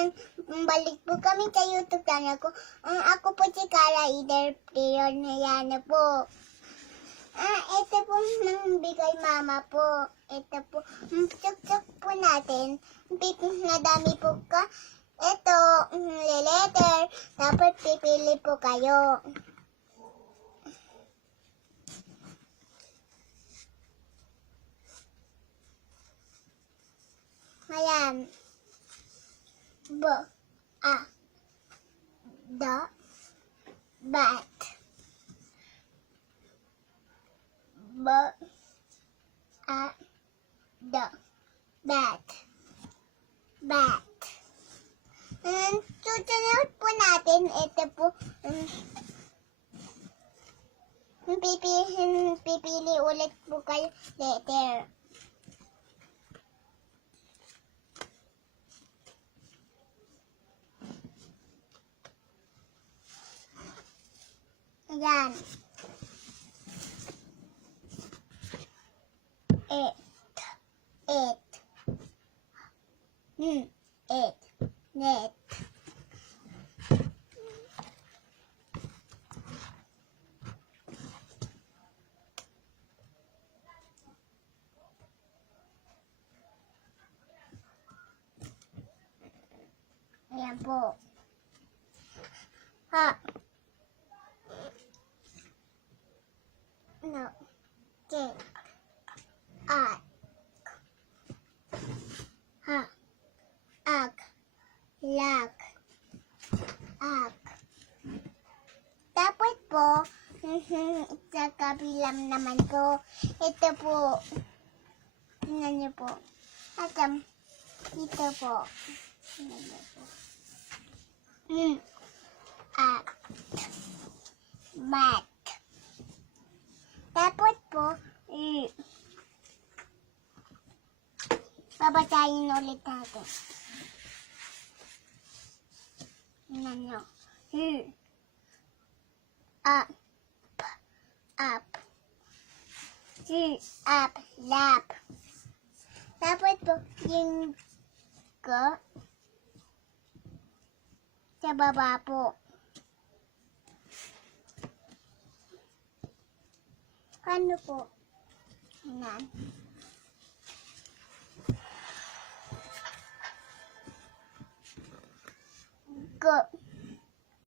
nang balik po kami sa YouTube channel ko. Ako po si Cara Eder Prior na yan po. Ito po nang bigay mama po. Ito po, tsuk-tsuk po natin. Nadami po ka. Ito, letter. Dapat pipili po kayo. Ayan. Bat. Bat. Susunod po natin, ito po, pipili ulit po kayo letter. Ayan. Net. Ayan po. No. Cake. Lak. Tapos po, sa kabilang naman po, ito po, tingnan niyo po. Ito po. Tingnan niyo po. Mat. Tapos po, babasahin ulit natin. Tingnan niyo. Up, lap. Tapos po, yung ko sa baba po. Ano po? Yan. Go.